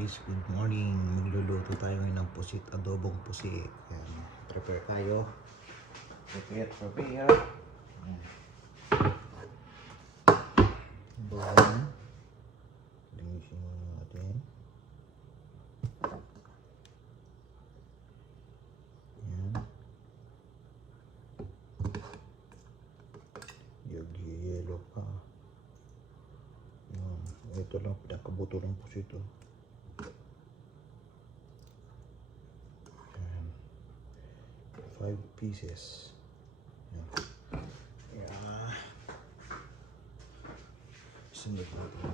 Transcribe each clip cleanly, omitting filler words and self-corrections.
guys, good morning. Magluluto tayo ngayon ng pusit, adobong pusit. Yan. Prepare tayo. Prepare. Yan. Bawang. Linisin muna natin. Yan. Yelo pa. Yan. Ito lang, pinakabuto ng pusit. Oh. 5 pieces. Yeah. Sundot natin.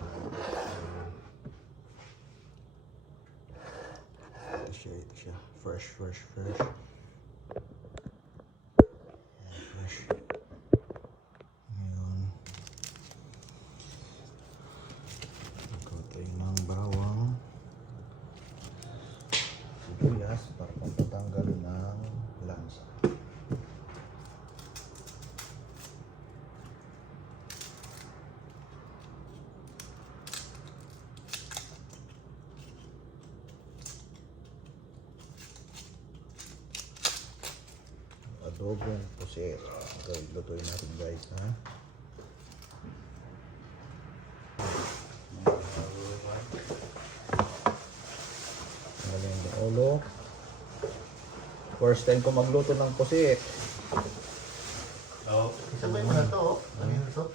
Ito siya. Fresh. Yeah, fresh. Ngayon. Ikaw tayo ng bawang. Sibuyas para pampatanggal ng lansa. Adobong pusit. Okay, lutuin natin guys, ha? Tanggalin yung ulo. First time ko magluto ng pusit. Oo. Sabay mo na to, ano yun to?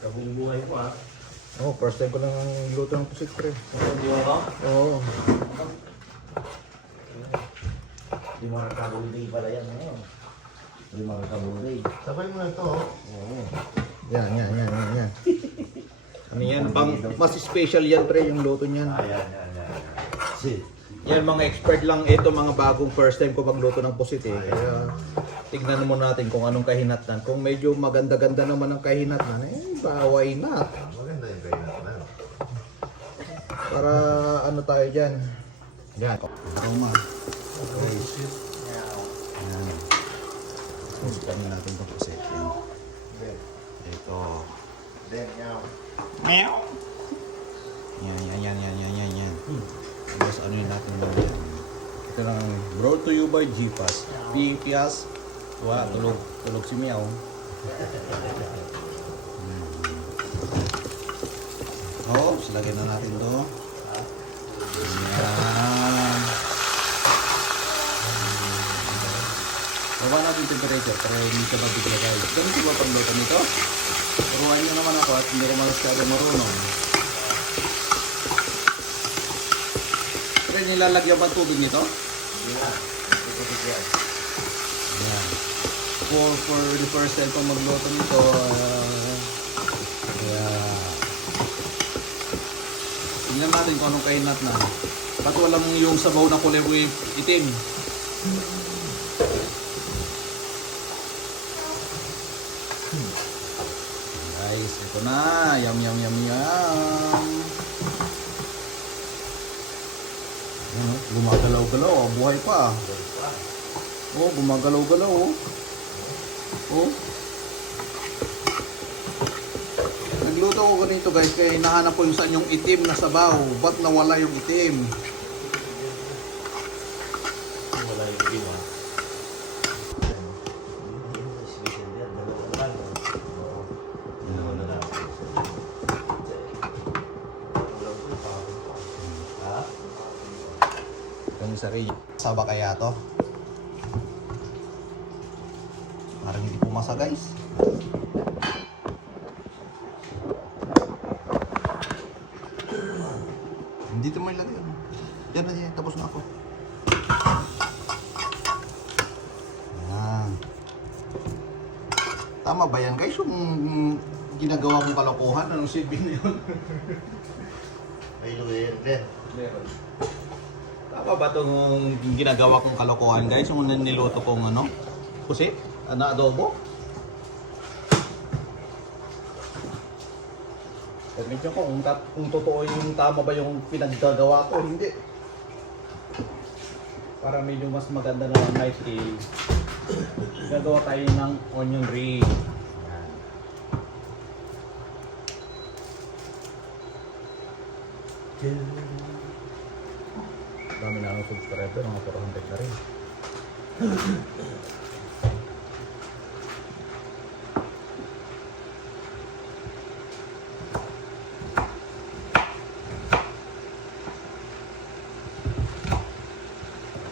Kabung buhay ko First time ko lang luto ng pusit, pre. Hindi mo ba? Oo. Di mga kabulay pala yan ngayon. Di mga kabulay. Sabay mo na to. Oo. Yan. Ano yan? Mas special yan, pre, yung luto niyan. Yan. Yan, mga expert lang ito, mga bagong first time ko magluto ng pusit, eh. Kaya tignan mo natin kung anong kahinatnan. Kung medyo maganda-ganda naman ang kahinatnan, why not? Maganda yung kayo natin. Para ano tayo dyan. Yan. Aroma. Okay. Yan. Pusitan natin itong pusit. Yan. Then, Ito. yaw. Meow. Yan. Tapos ano yun natin lang yan. Ito lang, brought to you by G-Pass. Pias. Wala, tulog si Meow. Lagyan na natin to. Yan. Baba natin temperature para hindi ka mabigla guys. Ganun ba pagluto nito? Turuan nyo naman ako at hindi ko masyado marunong. Pero nilalagyan ba tubig nito? Yan. For the first time pang magluto nito, tingnan natin kung anong kainat na. Ba't walang yung sabaw na kulay itim? Guys, ito na. Yum. Gumagalaw-galaw. Buhay pa. Oh, gumagalaw-galaw. Oh. Nagluto ko ganito guys, kaya hinahanap ko yung saan yung itim na sabaw. Ba't nawala yung itim? Wala yung itim Kami sa Rio. Saba kaya to? Parang hindi pumasa guys. Dito mo ilagay. Yan na, tapos na ako. Yan. Tama ba yan guys? Yung ginagawa mong kalokohan, anong silbi na yun? May luwi yan. Meron. Tama ba itong ginagawa kong kalokohan guys? Yung niluto kong ano? Pusit? Na adobo? Medyo ko kung totoo yung tama ba yung pinaggagawa ko, hindi. Para medyo mas maganda na ang night tea, gagawa tayo ng onion ring. Dami na ang subscriber, mga 400 na rin.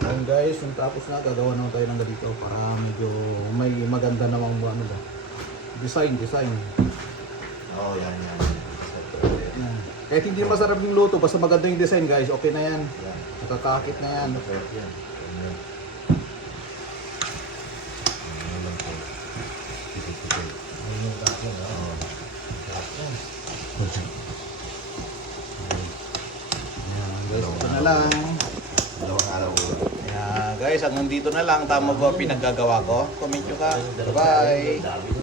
Ayan guys, yung tapos na, gagawa naman tayo ng ganito para medyo may maganda namang ano ba. Design. Oo, yan. Yan. Kahit hindi masarap yung luto, basta maganda yung design guys, okay na yan. Yan. Nakakakit na yan. Masarap yan. Yan. Ano lang po. Tipid-tipid. Ano yung kaso, no? Oo. Ayan guys, ito na lang. Dalawang araw ko. Ayan guys, hanggang dito na lang. Tama ba pinaggagawa ko? Comment nyo ka. Bye! Dami ko.